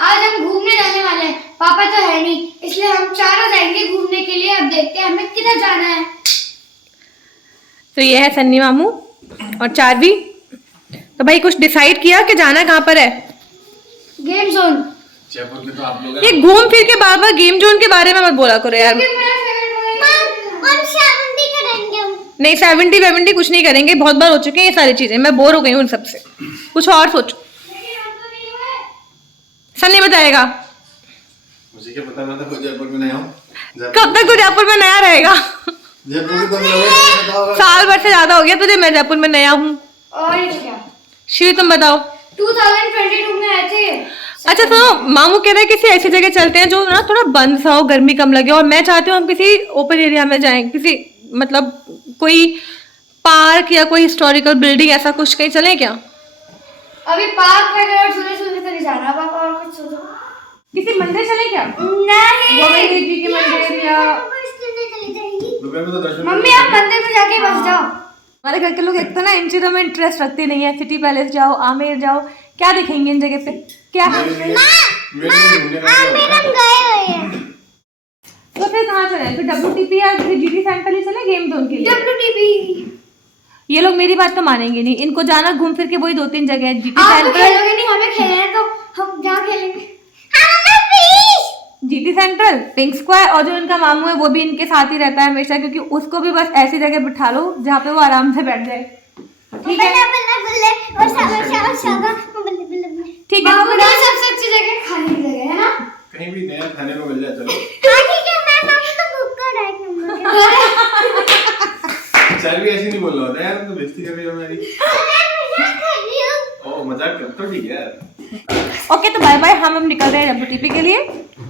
आज हम घूमने जाने वाले हैं। पापा तो है नहीं, इसलिए हम चारों जाएंगे घूमने के लिए। अब देखते हैं हमें किधर जाना है। तो ये है सन्नी मामू और चारवी। तो भाई कुछ डिसाइड किया कि जाना कहाँ पर है? Game zone. जयपुर में तो आप लोग ये घूम फिर के बार बार गेम जोन के बारे में मत बोला करो यार। नहीं 70 कुछ नहीं करेंगे, बहुत बार हो चुके हैं ये सारी चीजें, मैं बोर हो गई हूँ उन सबसे। कुछ और सोचो। सन्नी बताएगा। मुझे क्या पता, मैं तो जयपुर में नया हूँ। कब तक तू जयपुर में नया रहेगा? जयपुर में तो मैं साल भर से ज्यादा हो गया तुझे, मैं जयपुर में नया हूँ। और ये क्या? शिव तुम बताओ। 2022 में आए थे। अच्छा सुनो, मामू कह रहे हैं किसी ऐसी जगह चलते हैं जो ना थोड़ा बंद सा हो, गर्मी कम लगे, और मैं चाहती हूँ हम किसी ओपन एरिया में जाएं, किसी मतलब कोई पार्क या कोई हिस्टोरिकल बिल्डिंग, ऐसा कुछ कहीं चलें क्या? अभी पार्क वगैरह झूले झूले तो नहीं जाना पापा, और कुछ सोचो। किसी मंदिर चलें क्या? नहीं। गोविंद जी के मंदिर या रुपए में तो दर्शन। मम्मी आप मंदिर में जाके बस जाओ। हमारे घर के लोग एक तो ना इन चीजों में इंटरेस्ट रखते नहीं है। सिटी पैलेस जाओ, आमेर जाओ, क्या दिखेंगे इन जगह पे? क्या तो फिर कहाँ चले? फिर WTP या फिर GT सेंटर ही चले गेम जोन के लिए? WTP। ये लोग मेरी बात तो मानेंगे नहीं, इनको जाना घूम फिर के वही 2-3 जगह है। GT आप तो सेंटर, खेलोगे नहीं, हमें खेलना है तो हम जहाँ खेलेंगे। GT सेंट्रल, पिंक स्क्वायर, और जो इनका मामू है वो भी इनके साथ ही रहता है हमेशा, क्योंकि उसको भी बस ऐसी जगह बिठा लो जहाँ पे वो आराम से बैठ जाए। ठीक है, ठीक है। बाबू ने सबसे अच्छी जगह खाने की जगह है ना। कहीं भी नया खाने को मिल जाए चलो। चार भी ऐसे नहीं बोल रहा होता यार, तो बेइज्जती कर रही हो मेरी। ओ मजाक कर, तो ठीक है। ओके, तो बाय बाय, हम अब निकल रहे हैं WTP के लिए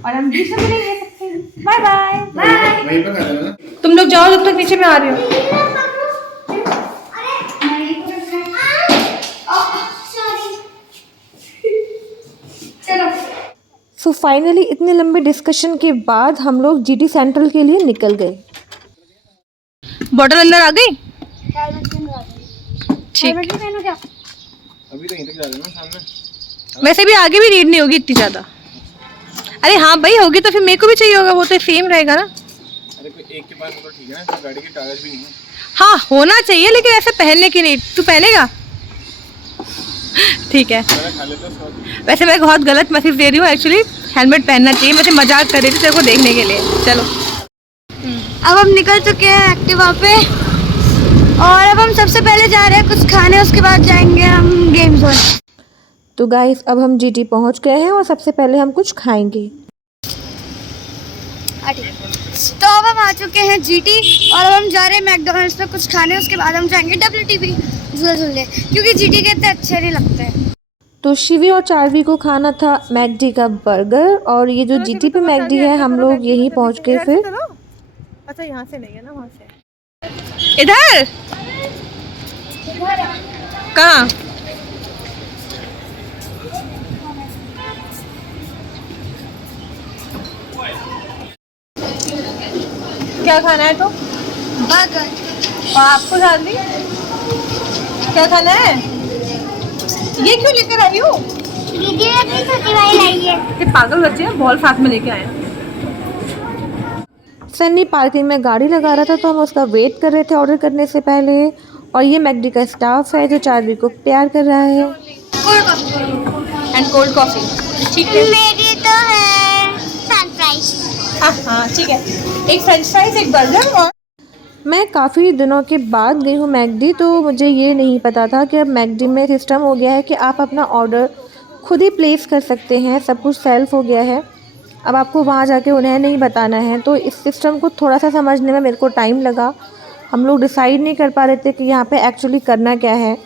और हम बीच में मिलेंगे सबसे। Bye bye. बाय। वहीं पे खा लेना। तुम लोग जाओ, जब तक नीचे में आ रही हो। सो फाइनली इतने लंबे डिस्कशन के बाद हम लोग GT सेंट्रल के लिए निकल गए। बॉटल अंदर आ गई? ठीक। अभी तो यहीं तक जा रहे हो ना सामने। वैसे भी आगे भी नीड नहीं होगी इतनी ज्यादा। अरे हाँ भाई, होगी तो फिर मेरे को भी चाहिए होगा, वो तो सेम रहेगा ना। अरे कोई एक के पास तो ठीक है ना, तो गाड़ी के कागज भी नहीं है। हाँ होना चाहिए, लेकिन ऐसे पहनने की नहीं। तू पहनेगा? ठीक है। मैं खा लेता हूँ। वैसे मैं बहुत गलत मैसेज दे रही हूँ, एक्चुअली हेलमेट पहनना चाहिए। मैं मजाक कर रही थी तेरे को देखने के लिए। चलो अब हम निकल चुके हैं एक्टिवा पे, और अब हम सबसे पहले जा रहे हैं कुछ खाने, उसके बाद जाएंगे हम गेम जोन। तो गाइस, अब हम GT पहुंच गए हैं और सबसे पहले हम कुछ खाएंगे। तो अब हम आ चुके हैं GT, और अब हम जा रहे हैं मैकडॉनल्ड्स पे कुछ खाने, उसके बाद हम जाएंगे WTP झूले झूले, क्योंकि GT के इतने अच्छे नहीं लगते हैं। तो शिवी और चारवी को खाना था मैकडी का बर्गर, और ये जो GT पे मैकडी है, हम लोग यहीं पहुंच गए फिर। अच्छा यहाँ से नहीं है ना, वहाँ से। इधर कहाँ? क्या खाना है तो? बर्गर। और आपको शादी क्या खाना है? ये क्यों लेकर आई हो? दीदी ने अपनी छोटी वाली लाई है। ये पागल बच्चे हैं, बॉल साथ में लेके आए हैं। सन्नी पार्किंग में गाड़ी लगा रहा था, तो हम उसका वेट कर रहे थे ऑर्डर करने से पहले। और ये मैकडी का स्टाफ है जो चारवी को प्यार कर रहा है। Cold coffee and cold coffee. ठीक है, मेरी तो है फ्रेंच फ्राइज। हाँ ठीक है, एक फ्रेंच फ्राइज, एक बर्गर। और मैं काफ़ी दिनों के बाद गई हूँ मैकडी, तो मुझे ये नहीं पता था कि अब मैकडी में सिस्टम हो गया है कि आप अपना ऑर्डर खुद ही प्लेस कर सकते हैं। सब कुछ सेल्फ हो गया है, अब आपको वहाँ जाके उन्हें नहीं बताना है। तो इस सिस्टम को थोड़ा सा समझने में मेरे को टाइम लगा। हम लोग डिसाइड नहीं कर पा रहे थे कि यहाँ पे एक्चुअली करना क्या है।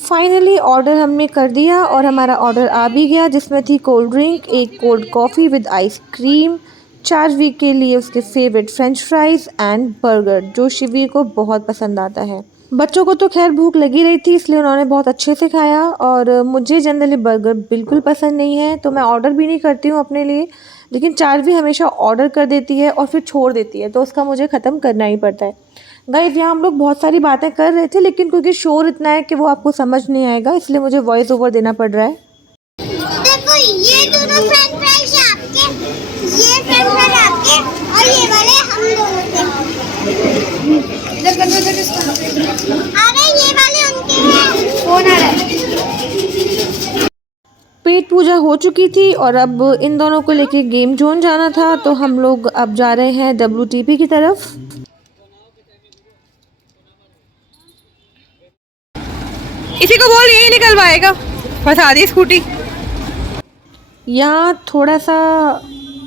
फाइनली ऑर्डर हमने कर दिया और हमारा ऑर्डर आ भी गया, जिसमें थी कोल्ड ड्रिंक, एक कोल्ड कॉफ़ी विद आइसक्रीम, चारवी के लिए उसके favourite French fries and burger, जो शिवी को बहुत पसंद आता है। बच्चों को तो खैर भूख लगी रही थी, इसलिए उन्होंने बहुत अच्छे से खाया। और मुझे जनरली बर्गर बिल्कुल पसंद नहीं है, तो मैं ऑर्डर भी नहीं करती हूँ अपने लिए। लेकिन चारवी हमेशा ऑर्डर कर देती है और फिर छोड़ देती है, तो उसका मुझे ख़त्म करना ही पड़ता है। गाइस यहाँ हम लोग बहुत सारी बातें कर रहे थे, लेकिन क्योंकि शोर इतना है कि वो आपको समझ नहीं आएगा, इसलिए मुझे वॉइस ओवर देना पड़ रहा है। देखो ये दोनों फ्रेंच फ्राइज आपके, ये फ्रेंच फ्राइज आपके और ये वाले हम दोनों के। अरे ये वाले उनके हैं। कौन आ रहा है? पेट पूजा हो चुकी थी और अब इन दोनों को लेके गेम जोन जाना था, तो हम लोग अब जा रहे हैं WTP की तरफ। इसी को बोल यही निकलवाएगा, फंसा दी स्कूटी। यहाँ थोड़ा सा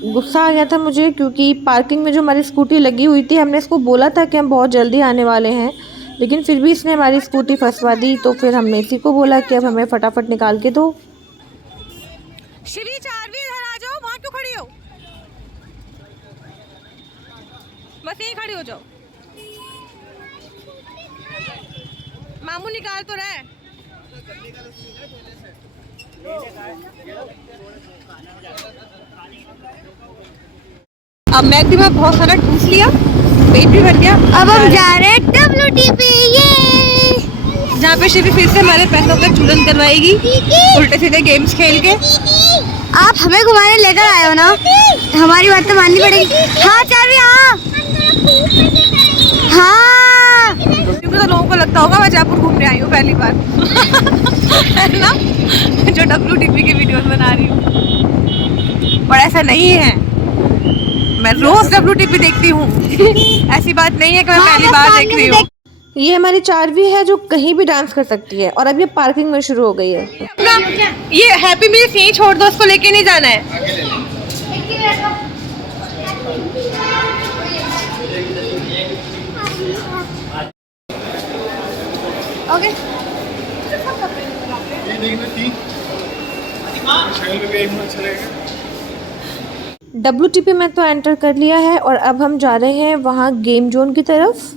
गुस्सा आ गया था मुझे, क्योंकि पार्किंग में जो हमारी स्कूटी लगी हुई थी, हमने इसको बोला था कि हम बहुत जल्दी आने वाले हैं, लेकिन फिर भी इसने हमारी स्कूटी फंसवा दी। तो फिर हमने इसी को बोला कि अब हमें फटाफट निकाल के दो। श्री चारवी इधर आ जाओ, वहाँ क्यों खड़ी हो? बस यहीं खड़ी हो जाओ। मामू निकाल तो रहा है। अब मैगडी में बहुत सारा ठूस लिया, पेट भी भर गया। अब हम जा रहे हैं WTP, ये जहाँ पे शिवी फिर से हमारे पैसों का चूरन करवाएगी उल्टे सीधे गेम्स खेल के। आप हमें घुमाने लेकर आए हो ना, हमारी बात तो माननी पड़ेगी। हाँ चारवी, हाँ हाँ। क्योंकि तो लोगों को लगता होगा मैं जयपुर घूमने आई हूँ पहली बार है ना, जो WTP की वीडियोस बना रही हूँ, पर ऐसा नहीं है। मैं रोज WTP देखती हूँ ऐसी बात नहीं है कि मैं पहली बार देख रही हूँ। ये हमारी चारवी है जो कहीं भी डांस कर सकती है, और अब ये पार्किंग में शुरू हो गई है। अपना ये हैप्पी मील्स यहीं छोड़ दो, उसको लेके नहीं जाना है। ओके। ये देखना ठीक शक्ल में भी एक अच्छा लगेगा। WTP में तो एंटर कर लिया है और अब हम जा रहे हैं वहाँ गेम जोन की तरफ।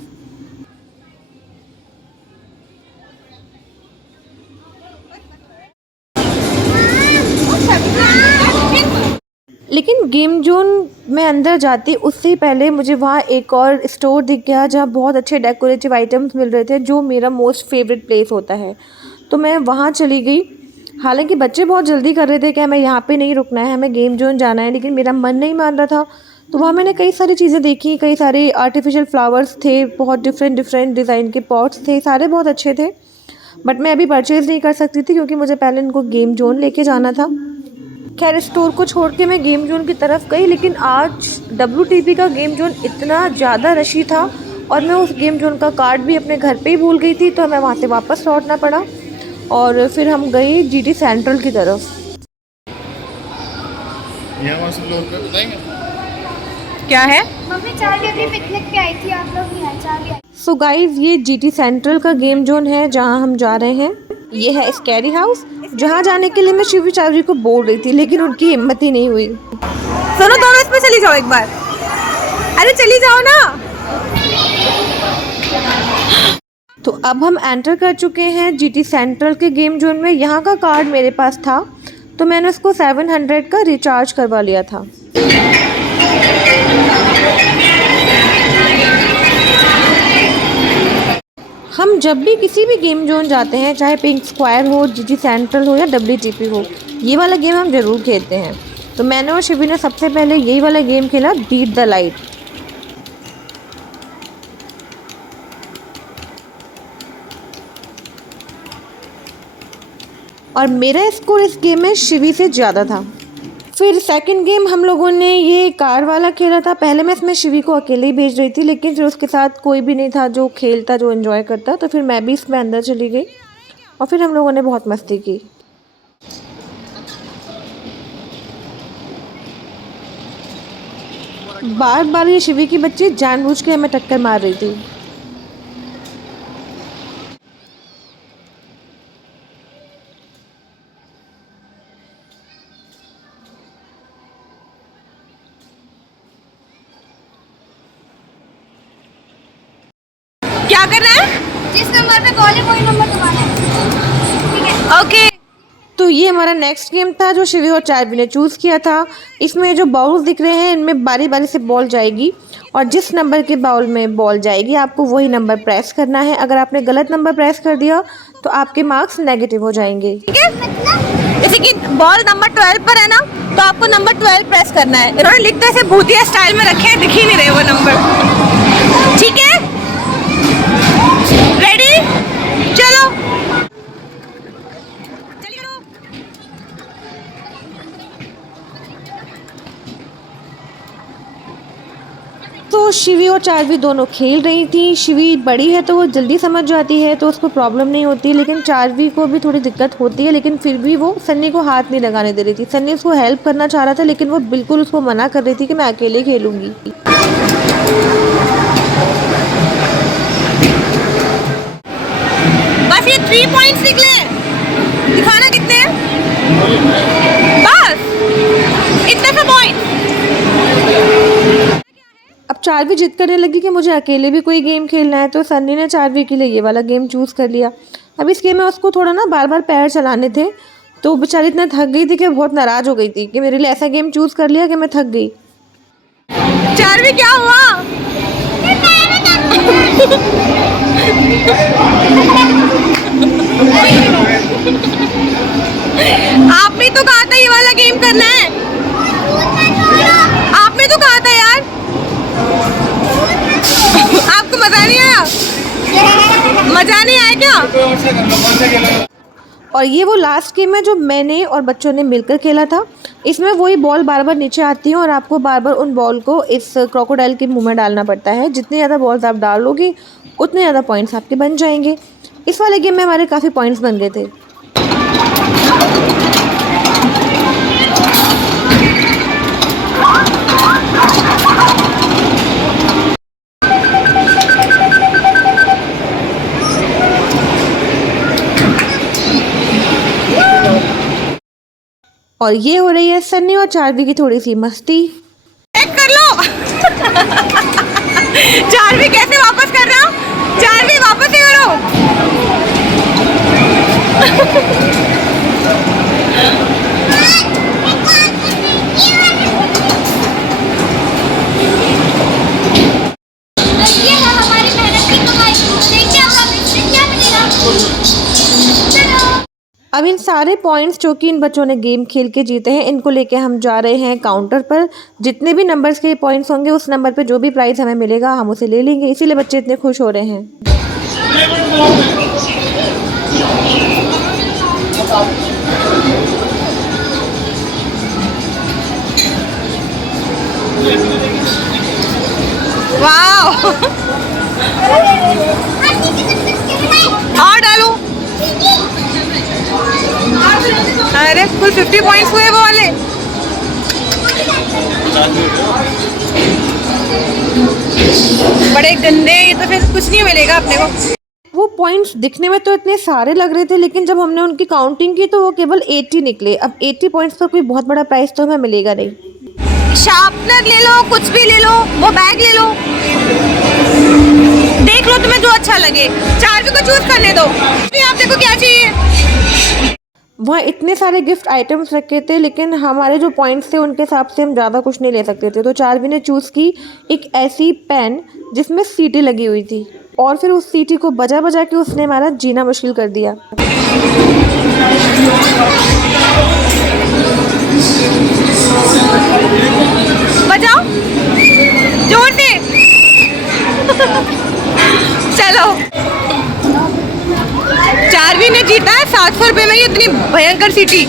लेकिन गेम जोन में अंदर जाती उससे पहले मुझे वहाँ एक और स्टोर दिख गया जहाँ बहुत अच्छे डेकोरेटिव आइटम्स मिल रहे थे, जो मेरा मोस्ट फेवरेट प्लेस होता है। तो मैं वहाँ चली गई। हालांकि बच्चे बहुत जल्दी कर रहे थे कि हमें यहाँ पे नहीं रुकना है, हमें गेम जोन जाना है, लेकिन मेरा मन नहीं मान रहा था। तो वहाँ मैंने कई सारी चीज़ें देखी, कई सारे आर्टिफिशियल फ्लावर्स थे, बहुत डिफरेंट डिज़ाइन के पॉट्स थे, सारे बहुत अच्छे थे। बट मैं अभी परचेज़ नहीं कर सकती थी क्योंकि मुझे पहले इनको गेम जोन लेके जाना था। खैर स्टोर को छोड़ के मैं गेम जोन की तरफ गई, लेकिन आज WTP का गेम जोन इतना ज़्यादा रशी था और मैं उस गेम जोन का कार्ड भी अपने घर पे ही भूल गई थी, तो हमें वहाँ से वापस लौटना पड़ा और फिर हम गए GT सेंट्रल की तरफ। यहाँ सब लोग बताएंगे क्या है? मम्मी चारवी अभी पिकनिक पे आई थी, आप लोग नहीं आए, चारवी आई। सो गाइज ये GT सेंट्रल का गेम जोन है जहाँ हम जा रहे हैं। ये है स्कैरी हाउस, जहाँ जाने के लिए मैं शिवी चारवी को बोल रही थी, लेकिन उनकी हिम्मत ही नहीं हुई। सुनो दोनों इसमें चली जाओ एक बार, अरे चली जाओ ना। तो अब हम एंटर कर चुके हैं GT सेंट्रल के गेम जोन में। यहाँ का कार्ड मेरे पास था तो मैंने उसको 700 का रिचार्ज करवा लिया था। हम जब भी किसी भी गेम जोन जाते हैं, चाहे पिंक स्क्वायर हो, GT सेंट्रल हो या WTP हो, ये वाला गेम हम ज़रूर खेलते हैं। तो मैंने और शिवी ने सबसे पहले यही वाला गेम खेला, बीट द लाइट। और मेरा स्कोर इस गेम में शिवी से ज़्यादा था। फिर सेकंड गेम हम लोगों ने ये कार वाला खेला था। पहले मैं इसमें शिवी को अकेले ही भेज रही थी, लेकिन फिर उसके साथ कोई भी नहीं था जो खेलता, जो एंजॉय करता, तो फिर मैं भी इसमें अंदर चली गई और फिर हम लोगों ने बहुत मस्ती की। बार बार ये शिवी की बच्ची जानबूझ के हमें टक्कर मार रही थी। क्या करना है? जिस नंबर पे कॉल है वही नंबर दबाना है, ठीक है? ओके। तो ये हमारा नेक्स्ट गेम था जो शिवी और चार्वी ने चूज़ किया था। इसमें जो बाउल्स दिख रहे हैं इनमें बारी बारी से बॉल जाएगी और जिस नंबर के बाउल में बॉल जाएगी आपको वही नंबर प्रेस करना है। अगर आपने गलत नंबर प्रेस कर दिया तो आपके मार्क्स नेगेटिव हो जाएंगे। ठीक है, जैसे कि बॉल नंबर 12 पर है ना, तो आपको नंबर 12 प्रेस करना है। इन्होंने लिखते ऐसे भूतिया स्टाइल में रखे हैं, दिख ही नहीं रहे वो नंबर। ठीक है, रेडी, चलो चलिए। तो शिवी और चार्वी दोनों खेल रही थी। शिवी बड़ी है तो वो जल्दी समझ जाती है तो उसको प्रॉब्लम नहीं होती, लेकिन चार्वी को भी थोड़ी दिक्कत होती है। लेकिन फिर भी वो सन्नी को हाथ नहीं लगाने दे रही थी। सन्नी उसको हेल्प करना चाह रहा था लेकिन वो बिल्कुल उसको मना कर रही थी कि मैं अकेले खेलूंगी। बस ये 3 पॉइंट्स निकले, दिखाना कितने हैं, बस इतने से पॉइंट। अब चार्वी जिद करने लगी कि मुझे अकेले भी कोई गेम खेलना है, तो सन्नी ने चार्वी के लिए ये वाला गेम चूज़ कर लिया। अब इस गेम में उसको थोड़ा ना बार बार पैर चलाने थे, तो बेचारी इतना थक गई थी कि बहुत नाराज़ हो गई थी कि मेरे लिए ऐसा गेम चूज़ कर लिया कि मैं थक गई। चार्वी क्या हुआ? आपने तो कहा था ये वाला गेम करना है, आपने तो कहा था यार। आपको मजा नहीं आया? मजा नहीं आया क्या? और ये वो लास्ट गेम है जो मैंने और बच्चों ने मिलकर खेला था। इसमें वही बॉल बार बार नीचे आती है और आपको बार बार उन बॉल को इस क्रोकोडाइल के मुंह में डालना पड़ता है। जितनी ज़्यादा बॉल्स आप डालोगे उतने ज़्यादा पॉइंट्स आपके बन जाएंगे। इस वाले गेम में हमारे काफ़ी पॉइंट्स बन गए थे। और ये हो रही है सन्नी और चार्वी की थोड़ी सी मस्ती। चेक कर लो। चार्वी कैसे वापस कर रहा हूँ? चार्वी वापस ही करो। ये है हमारी मेहनत की कमाई। देखते हैं हमें इससे क्या मिलेगा। चलो। अब इन सारे पॉइंट्स जो कि इन बच्चों ने गेम खेल के जीते हैं इनको लेके हम जा रहे हैं काउंटर पर। जितने भी नंबर्स के पॉइंट्स होंगे उस नंबर पे जो भी प्राइस हमें मिलेगा हम उसे ले लेंगे, इसीलिए बच्चे इतने खुश हो रहे हैं। वाह, और डालो। अरे फुल 50 पॉइंट्स हुए वो वाले। बड़े गंदे, ये तो फिर कुछ नहीं मिलेगा अपने को। वो पॉइंट्स दिखने में तो इतने सारे लग रहे थे लेकिन जब हमने उनकी काउंटिंग की तो वो केवल 80 निकले। अब 80 पॉइंट्स पर कोई बहुत बड़ा प्राइस तो हमें मिलेगा नहीं। शार्पनर ले लो, कुछ भी ले लो, वो बैग ले लो, देख लो तुम्हें जो अच्छा लगे। चार्वी को चूज करने दो, आप देखो क्या चाहिए। वहाँ इतने सारे गिफ्ट आइटम्स रखे थे लेकिन हमारे जो पॉइंट्स थे उनके हिसाब से हम ज़्यादा कुछ नहीं ले सकते थे। तो चार्वी ने चूज़ की एक ऐसी पेन जिसमें सीटी लगी हुई थी और फिर उस सीटी को बजा बजा के उसने हमारा जीना मुश्किल कर दिया। बजाओ जोर से। चलो, चार्वी ने जीता है 700 रुपये में ये इतनी भयंकर सीटी।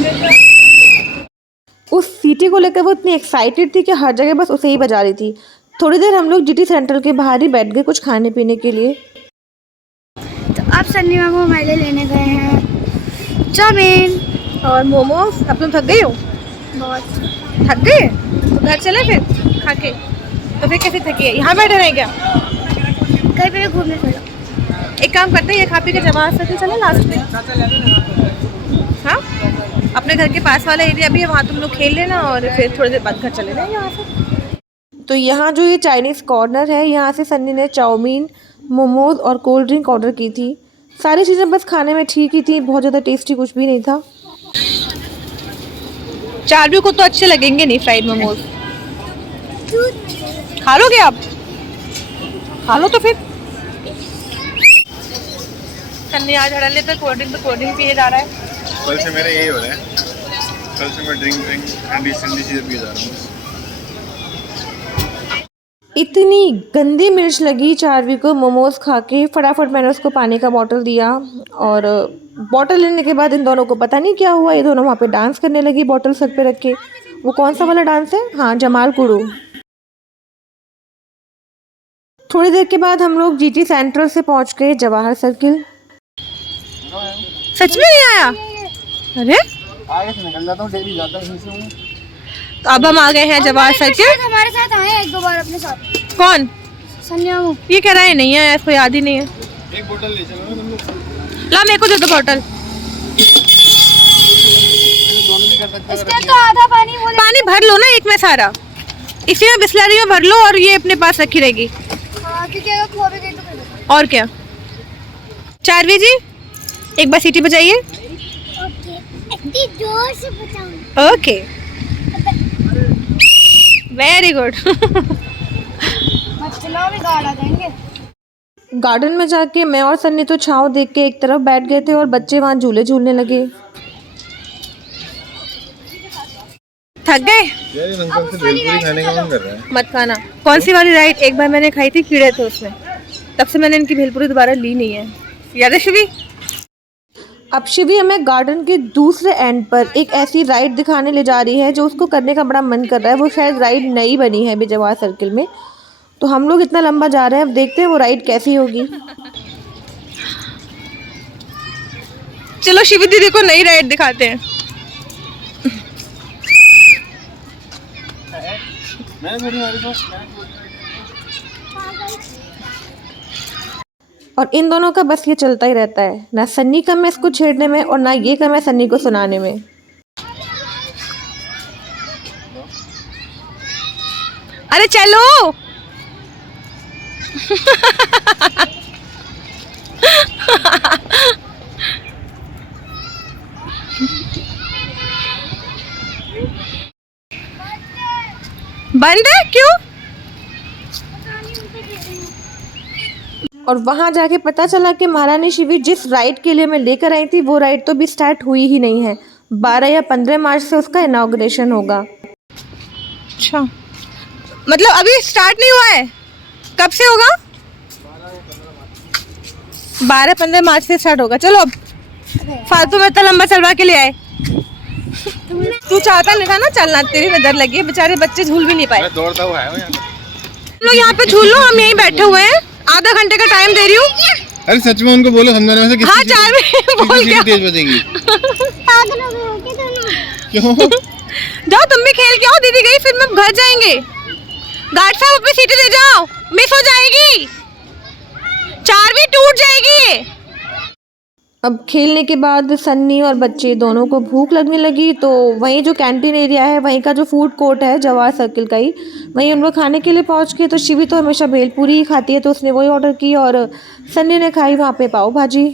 उस सीटी को लेकर वो इतनी एक्साइटेड थी कि हर जगह बस उसे ही बजा रही थी। थोड़ी देर हम लोग जीटी सेंट्रल के बाहर ही बैठ गए कुछ खाने पीने के लिए। तो अब सन्नी मामू हमारे लिए लेने गए हैं चाउमीन और मोमोज। अब तुम थक गई हो? बहुत। थक गए तो घर चले फिर खा के। तो फिर कैसे थकी है? यहाँ बैठे रहे क्या? कहीं पे भी घूमने चलो। एक काम करते हैं, ये खा पी के जमा सकते चले लास्ट में। हाँ, अपने घर के पास वाला एरिया भी है, वहाँ तुम लोग खेल लेना और फिर थोड़ी देर बाद घर चले जाए यहाँ से। तो यहाँ जो ये चाइनीज़ कॉर्नर है यहाँ से सन्नी ने चाउमीन, मोमोज और कोल्ड ड्रिंक ऑर्डर की थी। सारी चीज़ें बस खाने में ठीक ही थी, बहुत ज़्यादा टेस्टी कुछ भी नहीं था। चार्वी को तो अच्छे लगेंगे नहीं फ्राइड मोमोज। खा लोगे आप? खा लो तो फिर। सन्नी आज हड़ा लेते कोल्ड ड्रिंक पिए जा रहा है। कल से मेरे यही हो रहा है, कल से मैं ड्रिंक ठंडी चीज़ें पिए जा रहा हूँ। इतनी गंदी मिर्च लगी चार्वी को मोमोज खा के, फटाफट मैंने उसको पानी का बॉटल दिया और बॉटल लेने के बाद इन दोनों को पता नहीं क्या हुआ, ये दोनों वहाँ पे डांस करने लगी बॉटल सर पे रख के। वो कौन सा वाला डांस है? हाँ, जमाल कुड़ू। थोड़ी देर के बाद हम लोग जीटी सेंट्रल से पहुँच गए जवाहर सर्किल। सच में नहीं आया? अरे आगे से निकल जाता हूँ, डेली जाता हूँ यहीं से। तो अब हम आ गए हैं जवाहर सर्किल। हमारे साथ आए एक दो बार अपने साथ। कौन? सन्या। ये कह रहा है नहीं है, इसको याद ही नहीं है। एक बोतल ले चलो ना तुम लोग, ला मेरे को दे दो बॉटल। दोनों भी कर सकते इसके तो आधा पानी वो पानी भर लो ना एक में सारा, इसी में बिस्लरी में भर लो और ये अपने पास रखी रहेगी। हाँ, क्योंकि अगर खो भी गई तो फिर और क्या। चार्वी जी एक बार सीटी बजाइए। ओके, इतनी जोर से बजाऊं। Okay very good. बच्चों भी गाड़ा देंगे। गार्डन में जाके मैं और सन्नी तो छाँव देख के एक तरफ बैठ गए थे और बच्चे वहाँ झूले झूलने लगे। थक गए? यार ये अंकल से भेलपुरी खाने का मन कर रहा है। मत खाना। कौन सी वाली राइड? एक बार मैंने खाई थी, कीड़े थे उसमें, तब से मैंने इनकी भेलपुरी दोबारा ली नहीं है। याद है शिवी? अब शिवी हमें गार्डन के दूसरे एंड पर एक ऐसी राइड दिखाने ले जा रही है जो उसको करने का बड़ा मन कर रहा है। वो शायद राइड नई बनी है अभी जवाहर सर्किल में, तो हम लोग इतना लंबा जा रहे हैं, अब देखते हैं वो राइड कैसी होगी। चलो शिवी दीदी को नई राइड दिखाते हैं। और इन दोनों का बस ये चलता ही रहता है, ना सन्नी कम है इसको छेड़ने में और ना ये कम है सन्नी को सुनाने में। अरे चलो। बंद है क्यों? और वहाँ जाके पता चला कि महारानी शिवी जिस राइड के लिए मैं लेकर आई थी वो राइड तो भी स्टार्ट हुई ही नहीं है। 12 या 15 मार्च से उसका इनॉग्रेशन होगा। अच्छा, मतलब अभी स्टार्ट नहीं हुआ है? कब से होगा? 12-15 मार्च से स्टार्ट होगा। चलो अब फालतू में इतना लंबा चलवा के ले आए। तू चाहता नहीं था ना चलना, तेरी नजर लगी है, बेचारे बच्चे झूल भी नहीं पाए। दौड़ता हुआ है तुम लोग यहाँ पे झूल लो, हम यहीं बैठे हुए हैं, आधा घंटे का टाइम दे रही हूँ। अरे सच में उनको बोलो समझाने में से हाँ चार्वी बोल क्या तेज बजेगी। क्यों? जाओ तुम भी खेल के आओ, दीदी गई फिर हम घर जाएंगे। गार्ड साहब अपनी सीटें दे जाओ, मिस हो जाएगी, चार्वी टूट जाएगी। अब खेलने के बाद सन्नी और बच्चे दोनों को भूख लगने लगी, तो वहीं जो कैंटीन एरिया है, वहीं का जो फूड कोर्ट है जवाहर सर्किल का ही, वहीं हम लोग खाने के लिए पहुंच गए। तो शिवी तो हमेशा भेलपूरी ही खाती है, तो उसने वही ऑर्डर की और सन्नी ने खाई वहाँ पे पाव भाजी।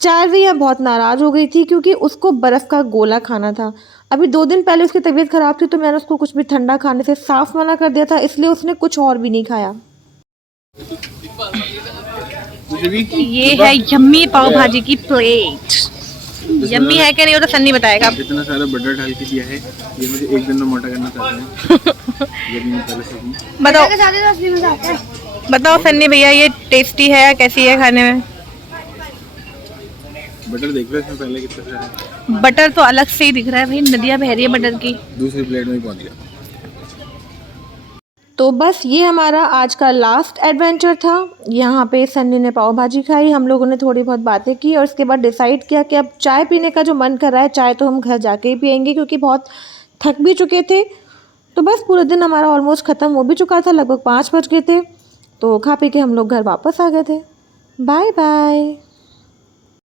चार्वी अब बहुत नाराज़ हो गई थी क्योंकि उसको बर्फ़ का गोला खाना था। अभी 2 दिन पहले उसकी तबीयत ख़राब थी, तो मैंने उसको कुछ भी ठंडा खाने से साफ मना कर दिया था, इसलिए उसने कुछ और भी नहीं खाया। ये है यम्मी पाव भाजी की प्लेट। यम्मी है कि नहीं वो तो सन्नी बताएगा। इतना सारा बटर डाल के दिया है, ये मुझे एक दिन में मोटा करना चाहते हैं। बताओ बताओ सन्नी भैया, ये टेस्टी है या कैसी है खाने में? बटर देख लो इसमें पहले कितना सारा है। बटर तो अलग से ही दिख रहा है भाई, नदियाँ बह रही है बटर की। दूसरी प्लेट में ही पहुंच गया। तो बस ये हमारा आज का लास्ट एडवेंचर था। यहाँ पे सन्नी ने पाव भाजी खाई, हम लोगों ने थोड़ी बहुत बातें की और उसके बाद डिसाइड किया कि अब चाय पीने का जो मन कर रहा है, चाय तो हम घर जाके ही पियेंगे क्योंकि बहुत थक भी चुके थे। तो बस पूरा दिन हमारा ऑलमोस्ट ख़त्म हो भी चुका था, लगभग 5 बज गए थे। तो खा पी के हम लोग घर वापस आ गए थे। Bye bye.